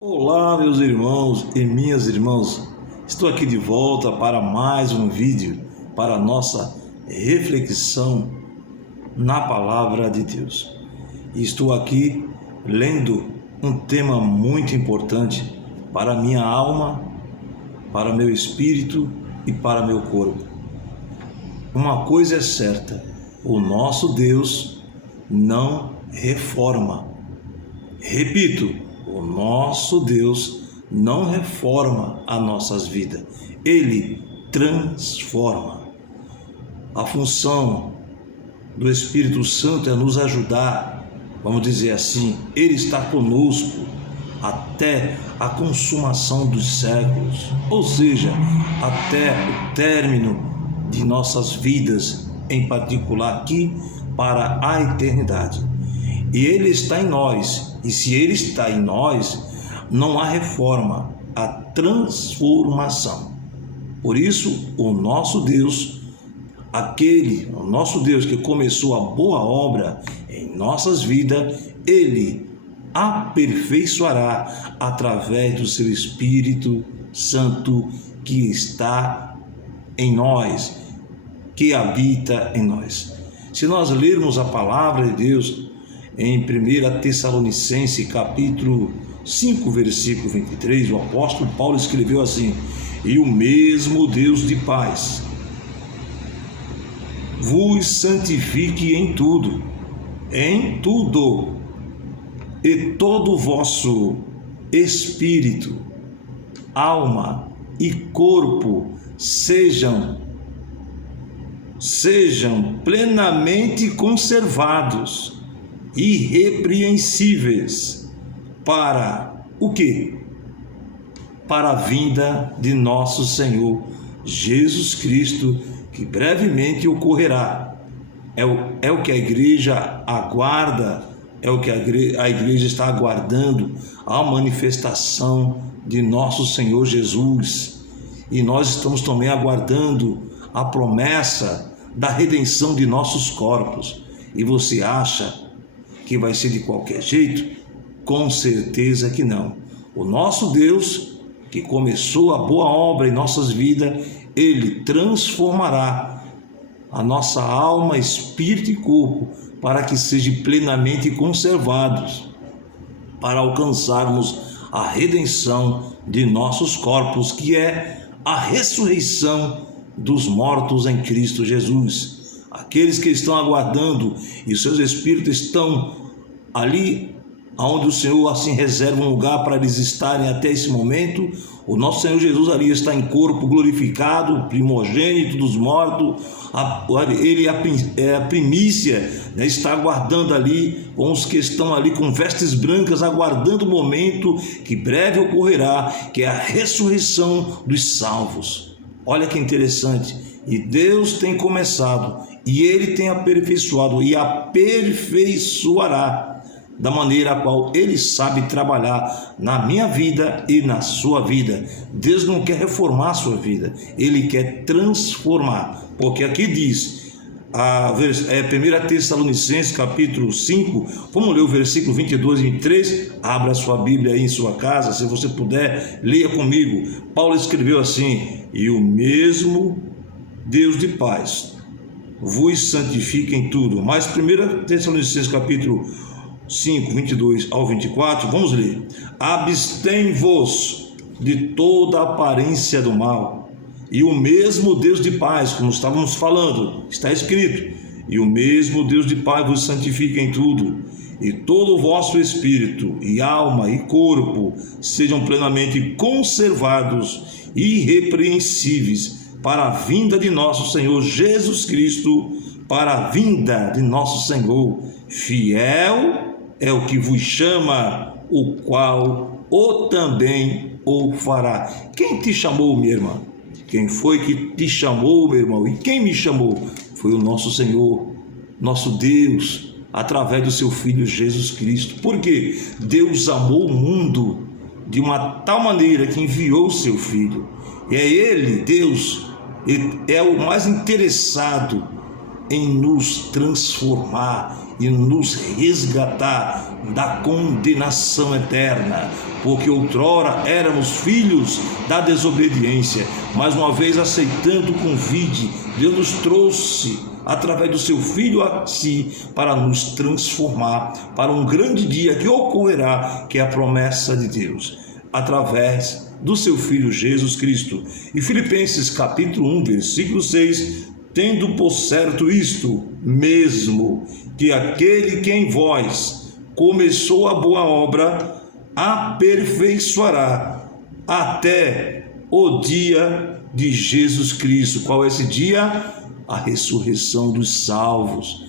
Olá, meus irmãos e minhas irmãs, estou aqui de volta para mais um vídeo para a nossa reflexão na Palavra de Deus. Estou aqui lendo um tema muito importante para a minha alma, para meu espírito e para meu corpo. Uma coisa é certa: o nosso Deus não reforma. Repito, o nosso Deus não reforma as nossas vidas, Ele transforma. A função do Espírito Santo é nos ajudar, vamos dizer assim, Ele está conosco até a consumação dos séculos, ou seja, até o término de nossas vidas, em particular aqui, para a eternidade. E Ele está em nós, e se Ele está em nós, não há reforma, há transformação. Por isso, o nosso Deus, o nosso Deus que começou a boa obra em nossas vidas, Ele aperfeiçoará através do seu Espírito Santo que está em nós, que habita em nós. Se nós lermos a palavra de Deus, em 1 Tessalonicenses, capítulo 5, versículo 23, o apóstolo Paulo escreveu assim: "E o mesmo Deus de paz vos santifique em tudo, e todo o vosso espírito, alma e corpo sejam plenamente conservados, irrepreensíveis, para o quê? Para a vinda de nosso Senhor Jesus Cristo, que brevemente ocorrerá. É o que a igreja aguarda, é o que a igreja está aguardando, a manifestação de nosso Senhor Jesus. E nós estamos também aguardando a promessa da redenção de nossos corpos. E você acha que vai ser de qualquer jeito? Com certeza que não. O nosso Deus, que começou a boa obra em nossas vidas, Ele transformará a nossa alma, espírito e corpo para que sejam plenamente conservados, para alcançarmos a redenção de nossos corpos, que é a ressurreição dos mortos em Cristo Jesus. Aqueles que estão aguardando e seus espíritos estão ali onde o Senhor assim reserva um lugar para eles estarem até esse momento, o nosso Senhor Jesus ali está em corpo glorificado, primogênito dos mortos. Ele é a primícia, né? Está aguardando ali com os que estão ali com vestes brancas, aguardando o momento que breve ocorrerá, que é a ressurreição dos salvos. Olha que interessante. E Deus tem começado, e Ele tem aperfeiçoado, e aperfeiçoará da maneira a qual Ele sabe trabalhar na minha vida e na sua vida. Deus não quer reformar a sua vida, Ele quer transformar, porque aqui diz, 1 Tessalonicenses capítulo 5, vamos ler o versículo 22 e 23, abra sua Bíblia aí em sua casa, se você puder, leia comigo. Paulo escreveu assim: "E o mesmo Deus de paz vos santifique em tudo." Mas 1 Tessalonicenses capítulo 5, 22 ao 24, vamos ler: "Abstém-vos de toda aparência do mal, e o mesmo Deus de paz", como estávamos falando, está escrito: "E o mesmo Deus de paz vos santifique em tudo, e todo o vosso espírito e alma e corpo sejam plenamente conservados, irrepreensíveis, para a vinda de nosso Senhor Jesus Cristo, para a vinda de nosso Senhor. Fiel é o que vos chama, o qual o também o fará." Quem te chamou, minha irmã? Quem foi que te chamou, meu irmão? E quem me chamou? Foi o nosso Senhor, nosso Deus, através do seu Filho Jesus Cristo. Porque Deus amou o mundo de uma tal maneira que enviou o seu Filho. E é Ele, Deus, é o mais interessado em nos transformar e nos resgatar da condenação eterna, porque outrora éramos filhos da desobediência, mas uma vez aceitando o convite, Deus nos trouxe através do seu Filho a si para nos transformar para um grande dia que ocorrerá, que é a promessa de Deus, através do seu Filho Jesus Cristo. E Filipenses capítulo 1, versículo 6, tendo por certo isto mesmo, que aquele que em vós começou a boa obra, aperfeiçoará até o dia de Jesus Cristo. Qual é esse dia? A ressurreição dos salvos.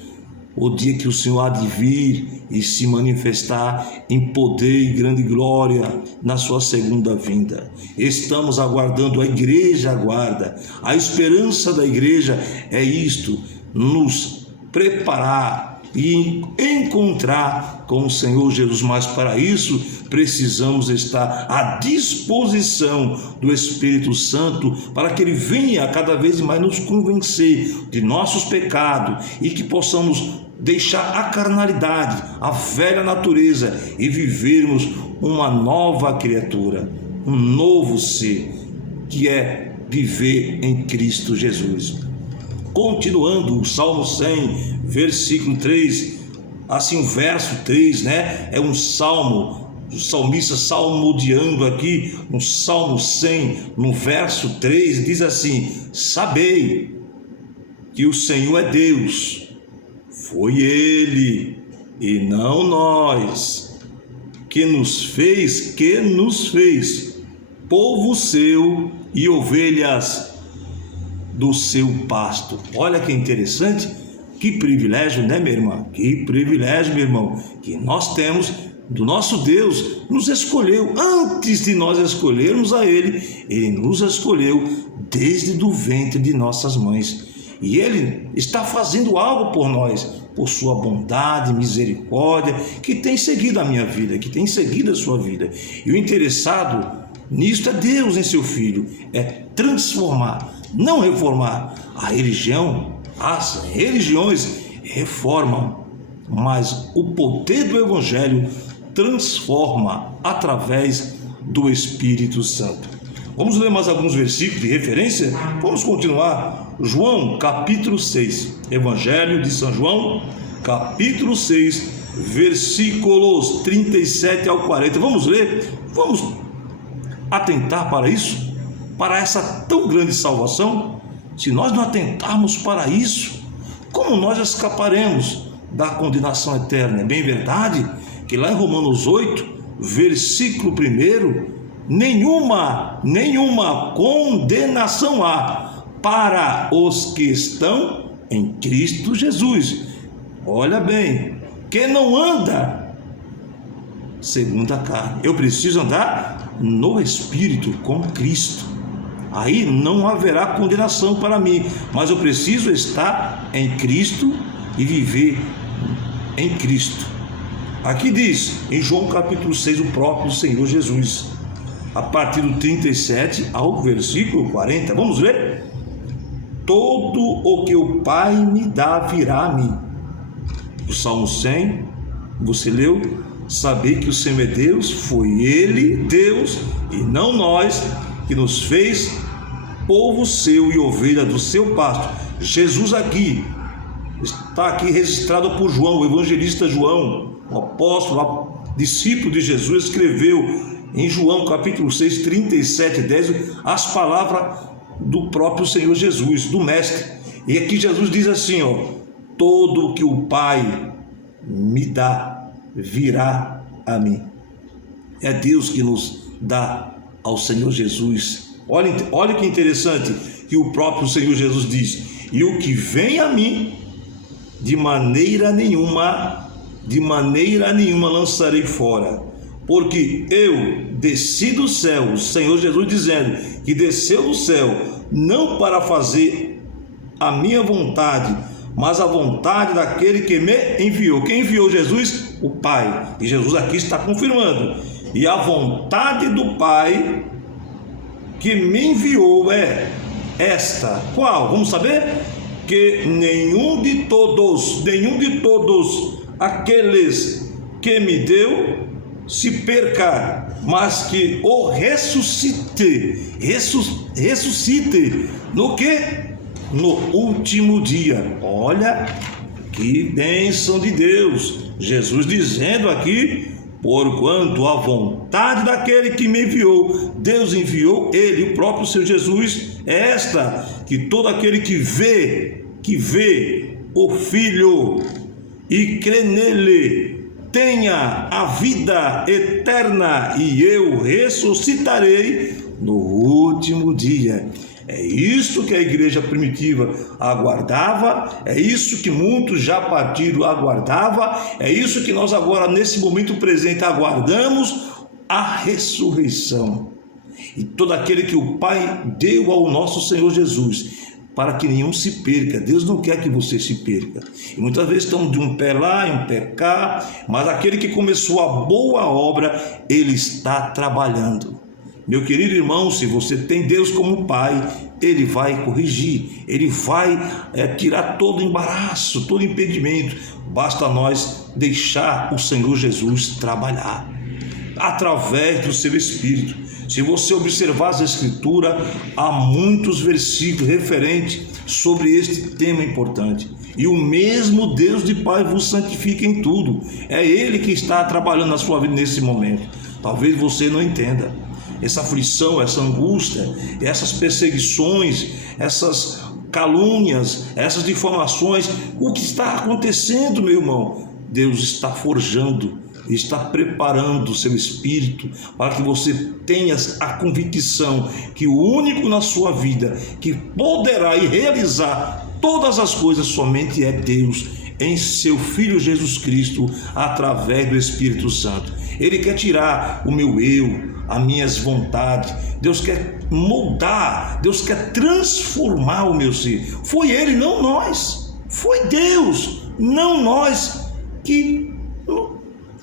O dia que o Senhor há de vir e se manifestar em poder e grande glória na sua segunda vinda. Estamos aguardando, a igreja aguarda. A esperança da igreja é isto: nos preparar e encontrar com o Senhor Jesus. Mas para isso precisamos estar à disposição do Espírito Santo, para que ele venha cada vez mais nos convencer de nossos pecados e que possamos deixar a carnalidade, a velha natureza, e vivermos uma nova criatura, um novo ser, que é viver em Cristo Jesus. Continuando o Salmo 100, versículo 3, assim o verso 3, é um salmo, o salmista salmodiando aqui, no Salmo 100, no verso 3, diz assim: sabei que o Senhor é Deus, foi Ele e não nós, que nos fez, povo seu e ovelhas do seu pasto. Olha que interessante, que privilégio, minha irmã? Que privilégio, meu irmão, que nós temos do nosso Deus. Nos escolheu antes de nós escolhermos a Ele. Ele nos escolheu desde do ventre de nossas mães. E Ele está fazendo algo por nós, por sua bondade, misericórdia, que tem seguido a minha vida, que tem seguido a sua vida. E o interessado nisto é Deus em seu Filho, é transformar, não reformar. A religião, as religiões reformam, mas o poder do Evangelho transforma através do Espírito Santo. Vamos ler mais alguns versículos de referência? Vamos continuar. João capítulo 6, Evangelho de São João, capítulo 6, versículos 37 ao 40. Vamos ler? Vamos atentar para isso? Para essa tão grande salvação? Se nós não atentarmos para isso, como nós escaparemos da condenação eterna? É bem verdade que lá em Romanos 8, versículo 1, nenhuma condenação há para os que estão em Cristo Jesus. Olha bem, que não anda segundo a carne. Eu preciso andar no Espírito, com Cristo. Aí não haverá condenação para mim, mas eu preciso estar em Cristo e viver em Cristo. Aqui diz, em João capítulo 6, o próprio Senhor Jesus, a partir do 37 ao versículo 40. Vamos ler? Todo o que o Pai me dá virá a mim. O Salmo 100, você leu? Saber que o Senhor é Deus, foi Ele, Deus, e não nós, que nos fez povo seu e ovelha do seu pasto. Jesus aqui, está aqui registrado por João, o evangelista João, o apóstolo, o discípulo de Jesus, escreveu em João capítulo 6, 37 e 10, as palavras do próprio Senhor Jesus, do Mestre. E aqui Jesus diz assim, todo o que o Pai me dá virá a mim. É Deus que nos dá ao Senhor Jesus. Olha que interessante que o próprio Senhor Jesus diz: e o que vem a mim, de maneira nenhuma lançarei fora, porque eu desci do céu. O Senhor Jesus dizendo que desceu do céu, não para fazer a minha vontade, mas a vontade daquele que me enviou. Quem enviou Jesus? O Pai. E Jesus aqui está confirmando. E a vontade do Pai que me enviou é esta. Qual? Vamos saber? que nenhum de todos aqueles que me deu se perca, mas que o ressuscite no que? No último dia. Olha que bênção de Deus. Jesus dizendo aqui: porquanto a vontade daquele que me enviou, Deus enviou ele, o próprio Senhor Jesus, é esta, que todo aquele que vê o Filho e crê nele, tenha a vida eterna, e eu ressuscitarei no último dia. É isto que a igreja primitiva aguardava, é isso que muitos já partiram aguardava, é isso que nós agora, nesse momento presente, aguardamos, a ressurreição. E todo aquele que o Pai deu ao nosso Senhor Jesus, para que nenhum se perca. Deus não quer que você se perca. E muitas vezes estamos de um pé lá e um pé cá, mas aquele que começou a boa obra, ele está trabalhando. Meu querido irmão, se você tem Deus como Pai, Ele vai corrigir, Ele vai tirar todo embaraço, todo impedimento. Basta nós deixar o Senhor Jesus trabalhar, através do seu Espírito. Se você observar as Escrituras, há muitos versículos referentes sobre este tema importante. E o mesmo Deus de Pai vos santifica em tudo. É Ele que está trabalhando na sua vida nesse momento. Talvez você não entenda. Essa aflição, essa angústia, essas perseguições, essas calúnias, essas difamações, o que está acontecendo, meu irmão? Deus está forjando, está preparando o seu espírito para que você tenha a convicção que o único na sua vida que poderá e realizar todas as coisas somente é Deus, em seu Filho Jesus Cristo, através do Espírito Santo. Ele quer tirar o meu eu, as minhas vontades. Deus quer moldar, Deus quer transformar o meu ser. Foi Ele, não nós. Foi Deus, não nós, que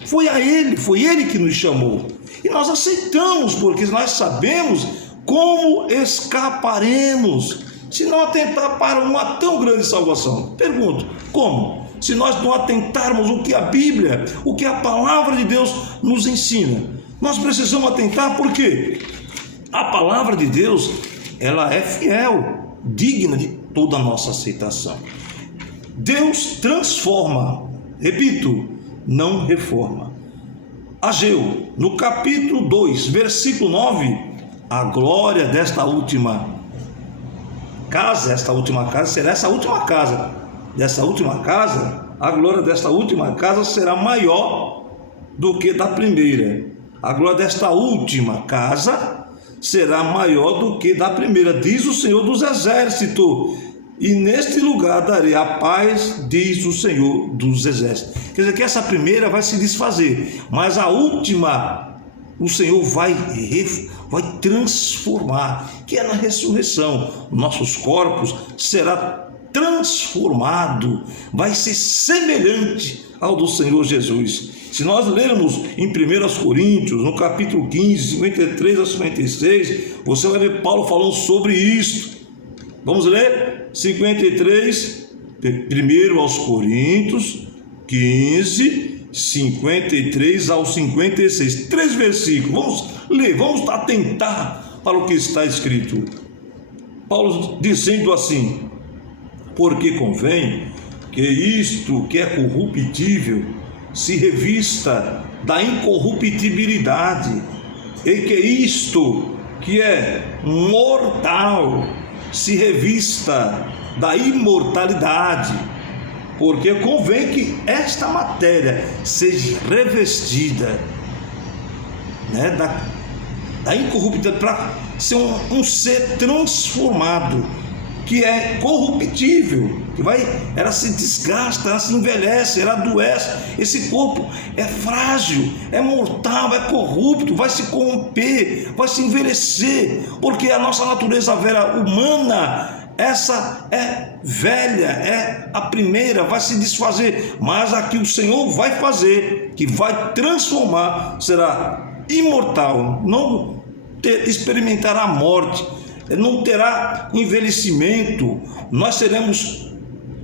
foi a Ele, foi Ele que nos chamou. E nós aceitamos, porque nós sabemos como escaparemos se não atentar para uma tão grande salvação. Pergunto, como? Se nós não atentarmos o que a Bíblia, o que a palavra de Deus nos ensina. Nós precisamos atentar porque a palavra de Deus, ela é fiel, digna de toda a nossa aceitação. Deus transforma, repito, não reforma. Ageu, no capítulo 2, versículo 9, a glória desta última casa, esta última casa será essa última casa. Dessa última casa, a glória desta última casa será maior do que da primeira. A glória desta última casa será maior do que da primeira, diz o Senhor dos Exércitos. E neste lugar darei a paz, diz o Senhor dos Exércitos. Quer dizer que essa primeira vai se desfazer, mas a última o Senhor vai transformar, que é na ressurreição. Nossos corpos será transformado, vai ser semelhante ao do Senhor Jesus. Se nós lermos em 1 Coríntios, no capítulo 15, 53 a 56, você vai ver Paulo falando sobre isto. Vamos ler 53, 1 aos Coríntios 15, 53 ao 56, 3 versículos. Vamos ler, vamos atentar para o que está escrito. Paulo dizendo assim: porque convém que isto que é corruptível se revista da incorruptibilidade, e que isto que é mortal se revista da imortalidade, porque convém que esta matéria seja revestida, da incorruptibilidade, para ser um ser transformado, que é corruptível, ela se desgasta, ela se envelhece, ela adoece. Esse corpo é frágil, é mortal, é corrupto, vai se corromper, vai se envelhecer, porque a nossa natureza velha humana, essa é velha, é a primeira, vai se desfazer, mas a que o Senhor vai fazer, que vai transformar, será imortal, não experimentará a morte, não terá envelhecimento. Nós seremos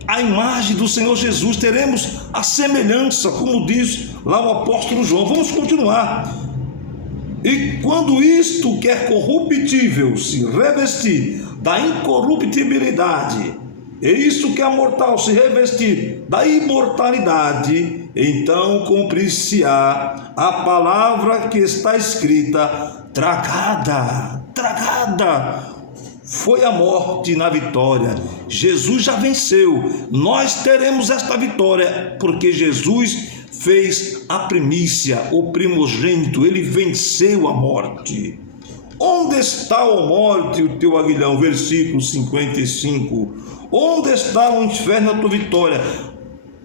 a imagem do Senhor Jesus, teremos a semelhança, como diz lá o apóstolo João. Vamos continuar. E quando isto que é corruptível se revestir da incorruptibilidade, e isto que é mortal se revestir da imortalidade, então cumprir-se-á a palavra que está escrita: tragada, tragada foi a morte na vitória. Jesus já venceu. Nós teremos esta vitória porque Jesus fez a primícia, o primogênito. Ele venceu a morte. Onde está, ó morte, o teu aguilhão? Versículo 55. Onde está o inferno, a tua vitória?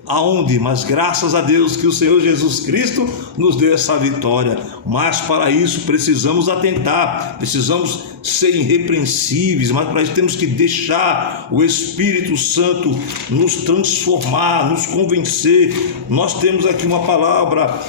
Aonde? Mas graças a Deus que o Senhor Jesus Cristo nos deu essa vitória. Mas para isso precisamos atentar, precisamos ser irrepreensíveis, mas para isso temos que deixar o Espírito Santo nos transformar, nos convencer. Nós temos aqui uma palavra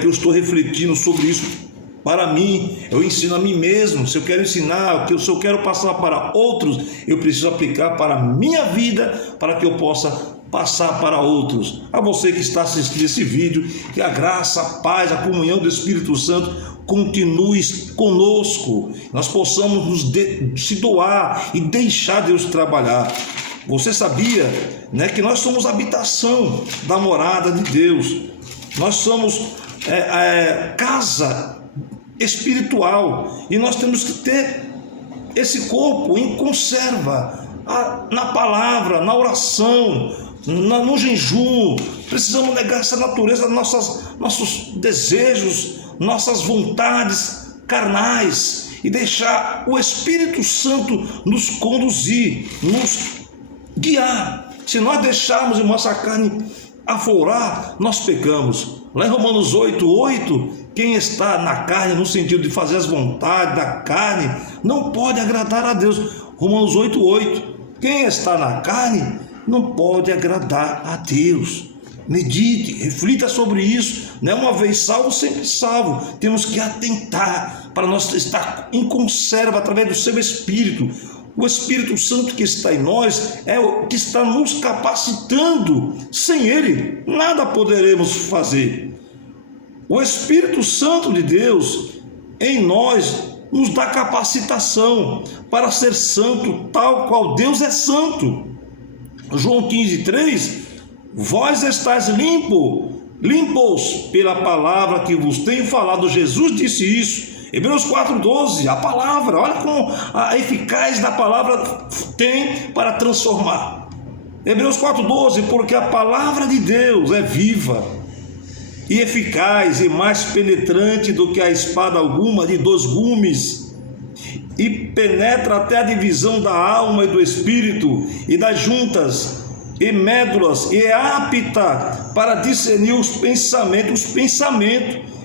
que eu estou refletindo sobre isso. Para mim, eu ensino a mim mesmo. Se eu quero ensinar, se eu quero passar para outros, eu preciso aplicar para a minha vida, para que eu possa passar para outros. A você que está assistindo esse vídeo, que a graça, a paz, a comunhão do Espírito Santo continue conosco, nós possamos se doar e deixar Deus trabalhar. Você sabia, que nós somos habitação da morada de Deus? Nós somos casa espiritual, e nós temos que ter esse corpo em conserva na palavra, na oração, no jejum. Precisamos negar essa natureza, nossos desejos, nossas vontades carnais, e deixar o Espírito Santo nos conduzir, nos guiar. Se nós deixarmos a nossa carne aflorar, nós pecamos. Lá em Romanos 8:8, quem está na carne, no sentido de fazer as vontades da carne, não pode agradar a Deus. Romanos 8:8, quem está na carne não pode agradar a Deus. Medite, reflita sobre isso. Não é uma vez salvo, sempre salvo. Temos que atentar para nós estar em conserva através do seu Espírito. O Espírito Santo que está em nós é o que está nos capacitando. Sem Ele, nada poderemos fazer. O Espírito Santo de Deus em nós nos dá capacitação para ser santo, tal qual Deus é santo. João 15:3, vós estáis limpos pela palavra que vos tenho falado. Jesus disse isso. Hebreus 4:12, a palavra, olha como a eficaz da palavra tem para transformar. Hebreus 4:12, porque a palavra de Deus é viva e eficaz e mais penetrante do que a espada alguma de 2 gumes, e penetra até a divisão da alma e do espírito e das juntas e médulas, e é apta para discernir os pensamentos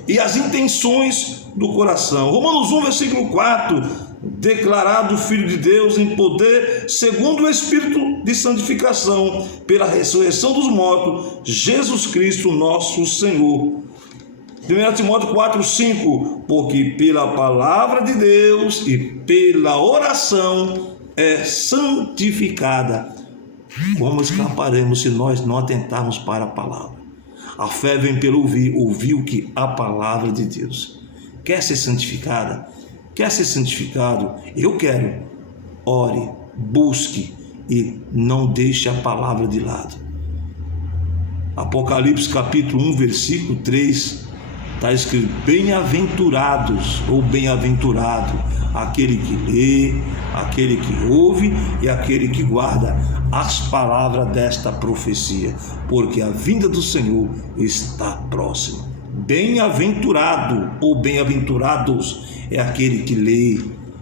e as intenções do coração. Romanos 1, versículo 4, declarado Filho de Deus em poder, segundo o Espírito de santificação, pela ressurreição dos mortos, Jesus Cristo nosso Senhor. 1 Timóteo 4:5, porque pela palavra de Deus e pela oração é santificada. Como escaparemos se nós não atentarmos para a palavra? A fé vem pelo ouvir o que? A palavra de Deus. Quer ser santificada? Quer ser santificado? Eu quero. Ore, busque e não deixe a palavra de lado. Apocalipse capítulo 1, versículo 3, está escrito: bem-aventurados ou bem-aventurado aquele que lê, aquele que ouve e aquele que guarda as palavras desta profecia, porque a vinda do Senhor está próxima. Bem-aventurado ou bem-aventurados é aquele que lê,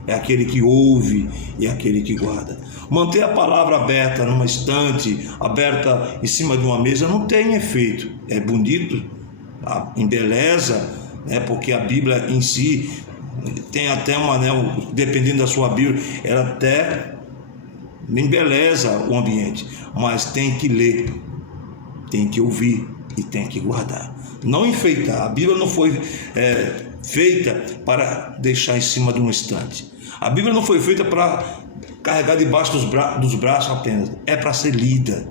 é aquele que ouve e é aquele que guarda. Manter a palavra aberta numa estante, aberta em cima de uma mesa, não tem efeito. É bonito, embeleza, porque a Bíblia em si tem até dependendo da sua Bíblia, ela até embeleza o ambiente, mas tem que ler, tem que ouvir e tem que guardar. Não enfeitar. A Bíblia não foi feita para deixar em cima de um estante. A Bíblia não foi feita para carregar debaixo dos braços apenas. É para ser lida,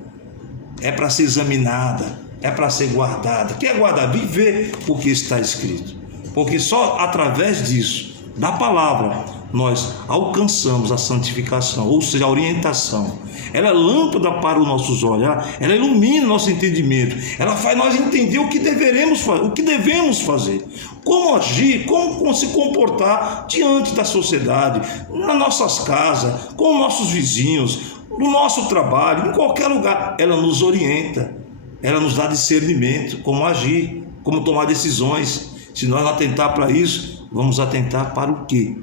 é para ser examinada, é para ser guardada. Quer guardar? Viver o que está escrito. Porque só através disso, da palavra, nós alcançamos a santificação, ou seja, a orientação. Ela é lâmpada para os nossos olhos, ela ilumina o nosso entendimento, ela faz nós entender o que devemos fazer, como agir, como se comportar diante da sociedade, nas nossas casas, com os nossos vizinhos, no nosso trabalho, em qualquer lugar. Ela nos orienta, ela nos dá discernimento, como agir, como tomar decisões. Se nós atentar para isso, vamos atentar para o quê?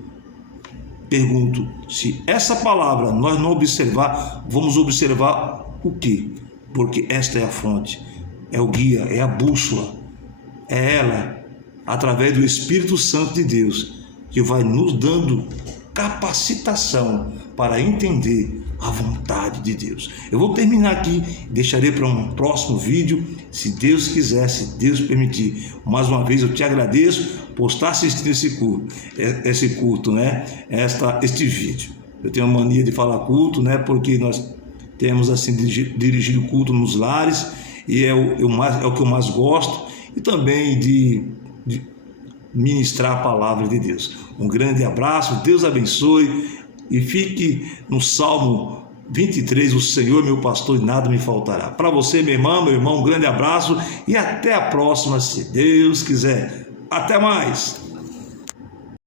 Pergunto, se essa palavra nós não observar, vamos observar o quê? Porque esta é a fonte, é o guia, é a bússola, é ela, através do Espírito Santo de Deus, que vai nos dando capacitação para entender a vontade de Deus. Eu vou terminar aqui, deixarei para um próximo vídeo, se Deus quiser, se Deus permitir. Mais uma vez eu te agradeço por estar assistindo esse culto, né? Este vídeo. Eu tenho a mania de falar culto, né? Porque nós temos assim dirigido culto nos lares, e é o que eu mais gosto, e também de ministrar a palavra de Deus. Um grande abraço, Deus abençoe, e fique no Salmo 23, o Senhor meu pastor e nada me faltará. Para você, meu irmão, um grande abraço e até a próxima, se Deus quiser. Até mais!